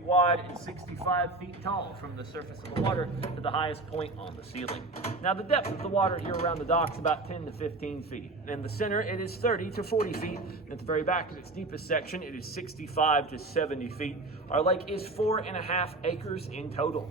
feet wide and 65 feet tall from the surface of the water to the highest point on the ceiling. Now the depth of the water here around the dock is about 10 to 15 feet. In the center it is 30 to 40 feet, and at the very back of its deepest section it is 65 to 70 feet. Our lake is 4.5 acres in total.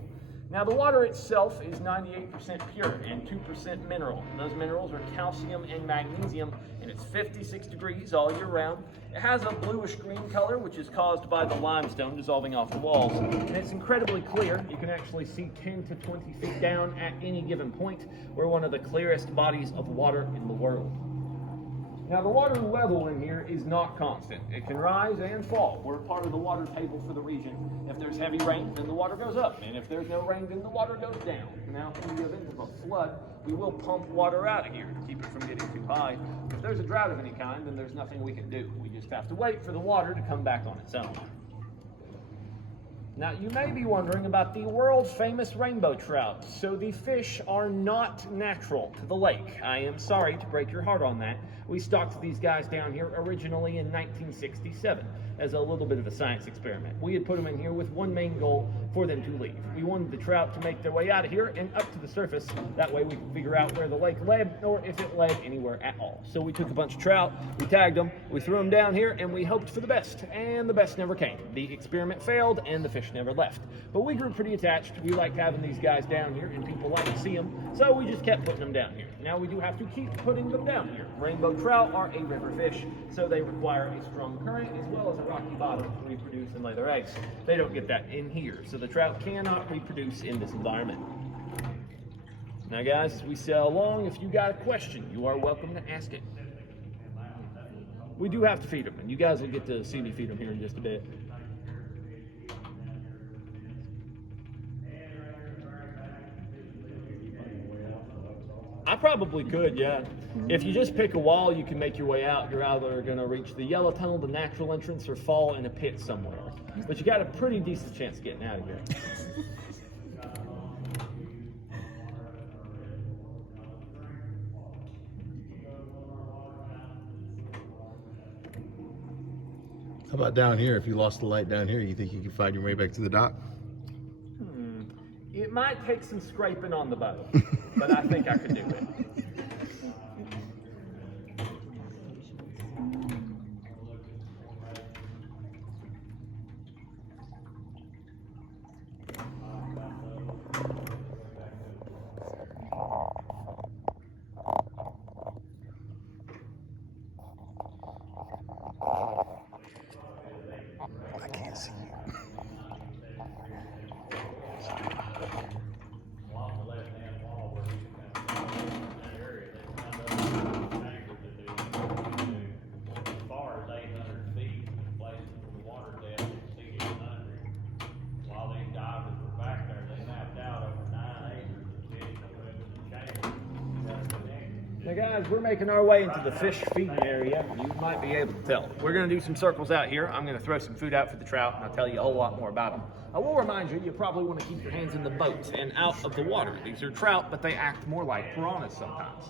Now the water itself is 98% pure and 2% mineral. And those minerals are calcium and magnesium, and it's 56 degrees all year round. It has a bluish green color, which is caused by the limestone dissolving off the walls. And it's incredibly clear. You can actually see 10 to 20 feet down at any given point. We're one of the clearest bodies of water in the world. Now the water level in here is not constant. It can rise and fall. We're part of the water table for the region. If there's heavy rain, then the water goes up. And if there's no rain, then the water goes down. Now, in the event of a flood, we will pump water out of here to keep it from getting too high. If there's a drought of any kind, then there's nothing we can do. We just have to wait for the water to come back on its own. Now, you may be wondering about the world famous rainbow trout. So the fish are not natural to the lake. I am sorry to break your heart on that. We stocked these guys down here originally in 1967 as a little bit of a science experiment. We had put them in here with one main goal: for them to leave. We wanted the trout to make their way out of here and up to the surface. That way we could figure out where the lake led, or if it led anywhere at all. So we took a bunch of trout, we tagged them, we threw them down here, and we hoped for the best. And the best never came. The experiment failed, and the fish never left. But we grew pretty attached. We liked having these guys down here, and people like to see them. So we just kept putting them down here. Now we do have to keep putting them down here. Rainbow trout are a river fish, so they require a strong current as well as a rocky bottom to reproduce and lay their eggs. They don't get that in here, so the trout cannot reproduce in this environment. Now guys, as we sail along, if you got a question, you are welcome to ask it. We do have to feed them, and you guys will get to see me feed them here in just a bit. I probably could, yeah. If you just pick a wall, you can make your way out. You're either going to reach the yellow tunnel, the natural entrance, or fall in a pit somewhere. But you got a pretty decent chance of getting out of here. How about down here? If you lost the light down here, you think you could find your way back to the dock? It might take some scraping on the boat, but I think I could do it. I can't see you. Now guys, we're making our way into the fish feeding area. You might be able to tell. We're going to do some circles out here. I'm going to throw some food out for the trout, and I'll tell you a whole lot more about them. I will remind you, you probably want to keep your hands in the boat and out of the water. These are trout, but they act more like piranhas sometimes.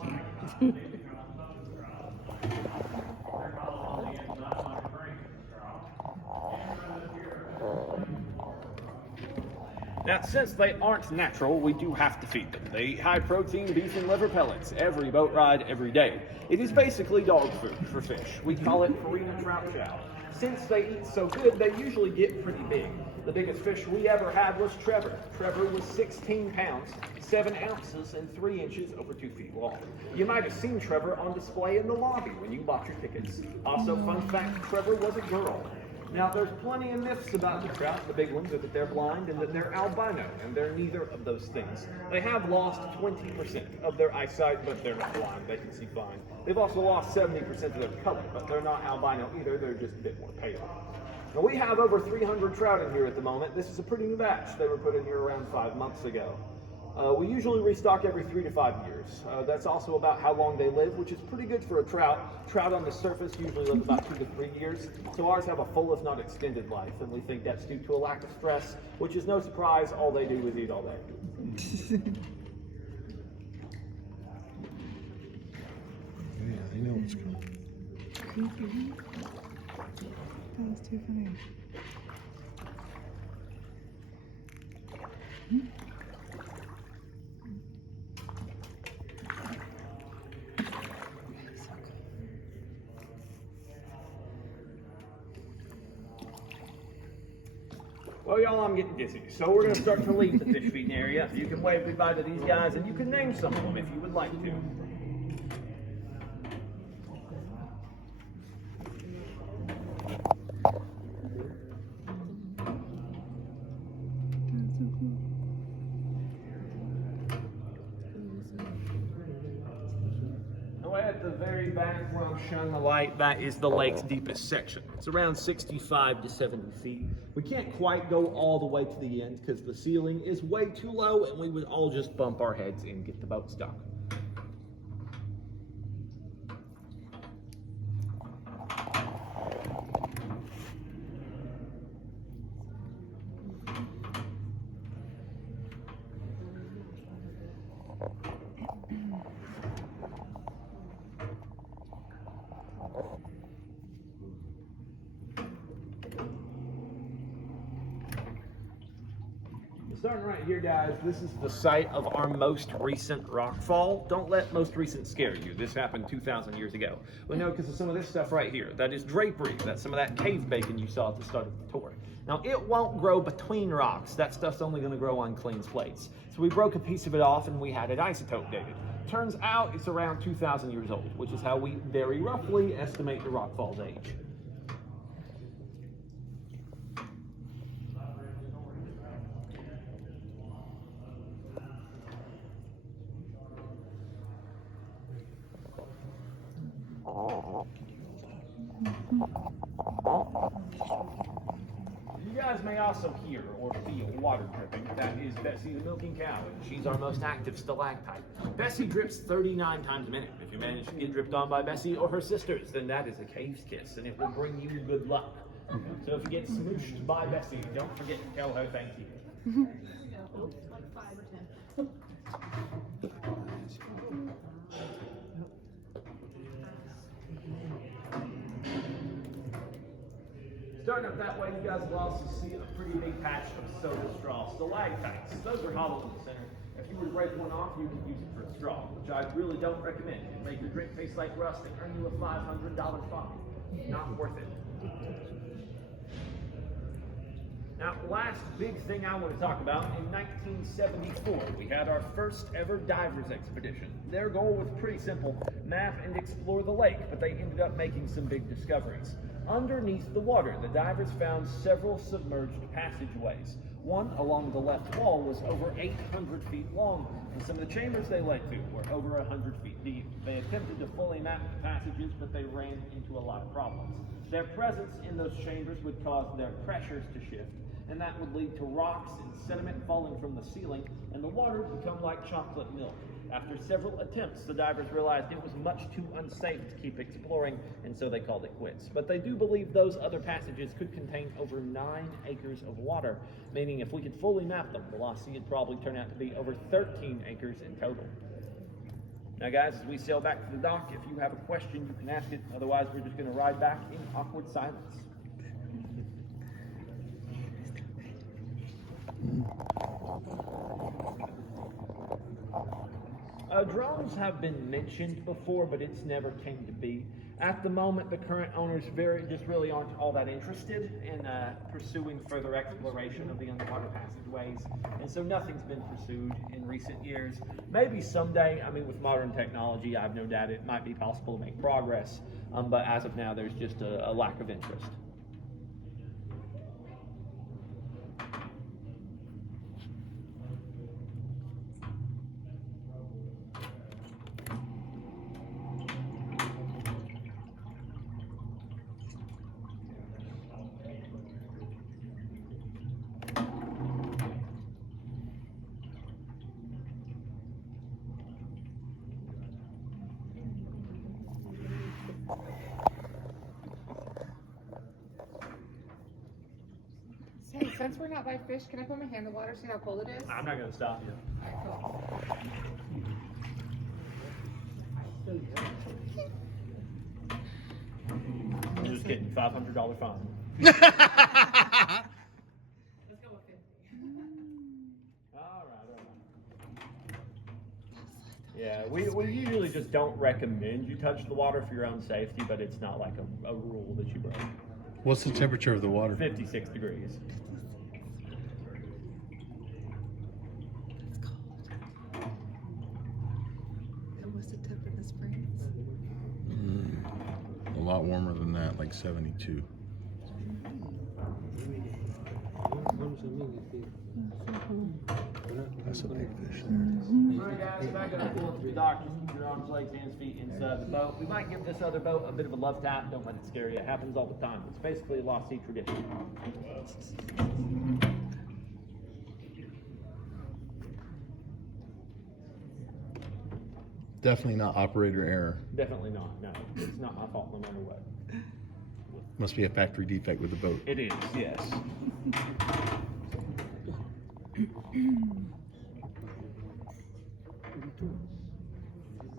Now, since they aren't natural, we do have to feed them. They eat high-protein beef and liver pellets every boat ride, every day. It is basically dog food for fish. We call it farina trout chow. Since they eat so good, they usually get pretty big. The biggest fish we ever had was Trevor. Trevor was 16 pounds, 7 ounces, and 3 inches over 2 feet long. You might have seen Trevor on display in the lobby when you bought your tickets. Also, fun fact, Trevor was a girl. Now, there's plenty of myths about the trout. The big ones are that they're blind and that they're albino, and they're neither of those things. They have lost 20% of their eyesight, but they're not blind. They can see fine. They've also lost 70% of their color, but they're not albino either. They're just a bit more pale. Now, we have over 300 trout in here at the moment. This is a pretty new batch. They were put in here around 5 months ago. We usually restock every 3 to 5 years. That's also about how long they live, which is pretty good for a trout. Trout on the surface usually live about 2 to 3 years, so ours have a full, if not extended life, and we think that's due to a lack of stress, which is no surprise. All they do is eat all day. Yeah, I know what's coming. That was too funny. Well, y'all, I'm getting dizzy, so we're going to start to leave the fish feeding area. You can wave goodbye to these guys, and you can name some of them if you would like to. Away at the very back where I'm shining the light, that is the lake's deepest section. It's around 65 to 70 feet. We can't quite go all the way to the end because the ceiling is way too low and we would all just bump our heads and get the boat stuck. Starting right here, guys, this is the site of our most recent rockfall. Don't let most recent scare you. This happened 2,000 years ago. We know because of some of this stuff right here. That is drapery. That's some of that cave bacon you saw at the start of the tour. Now, it won't grow between rocks. That stuff's only going to grow on clean slates. So we broke a piece of it off and we had it isotope dated. Turns out it's around 2,000 years old, which is how we very roughly estimate the rockfall's age. You guys may also hear or feel water dripping. That is Bessie the milking cow, and she's our most active stalactite. Bessie drips 39 times a minute. If you manage to get dripped on by Bessie or her sisters, then that is a cave's kiss, and it will bring you good luck. So if you get smooshed by Bessie, don't forget to tell her thank you. Starting up that way, you guys will also see a pretty big patch of soda straw stalactites. Those are hollow in the center. If you were to break one off, you could use it for a straw, which I really don't recommend. It'll make your drink taste like rust and earn you a $500 fine. Not worth it. Now, last big thing I want to talk about, in 1974, we had our first ever divers expedition. Their goal was pretty simple, map and explore the lake, but they ended up making some big discoveries. Underneath the water, the divers found several submerged passageways. One along the left wall was over 800 feet long, and some of the chambers they led to were over 100 feet deep. They attempted to fully map the passages, but they ran into a lot of problems. Their presence in those chambers would cause their pressures to shift, and that would lead to rocks and sediment falling from the ceiling, and the water would become like chocolate milk. After several attempts, the divers realized it was much too unsafe to keep exploring, and so they called it quits. But they do believe those other passages could contain over 9 acres of water, meaning if we could fully map them, the Lost Sea would probably turn out to be over 13 acres in total. Now guys, as we sail back to the dock, if you have a question, you can ask it. Otherwise, we're just going to ride back in awkward silence. Drones have been mentioned before, but it's never came to be. At the moment, the current owners just really aren't all that interested in pursuing further exploration of the underwater passageways, and so nothing's been pursued in recent years. Maybe someday, I mean, with modern technology, I have no doubt it might be possible to make progress, but as of now, there's just a lack of interest. Hey, since we're not by fish, can I put my hand in the water, see how cold it is? I'm not going to stop you. Alright, cool. I'm just kidding. $500 fine. Let's go with 50. Yeah, we usually just don't recommend you touch the water for your own safety, but it's not like a rule that you break. What's the temperature of the water? 56 degrees. It's cold. And what's the temp in the springs? A lot warmer than that, like 72. That's a big fish there. Alright guys, back up to the dock. Just keep your arms, legs, hands, feet inside the boat. We might give this other boat a bit of a love tap. Don't let it scare you. It happens all the time. It's basically a lost sea tradition. Definitely not operator error. Definitely not. No, it's not my fault no matter what. Must be a factory defect with the boat. It is, yes.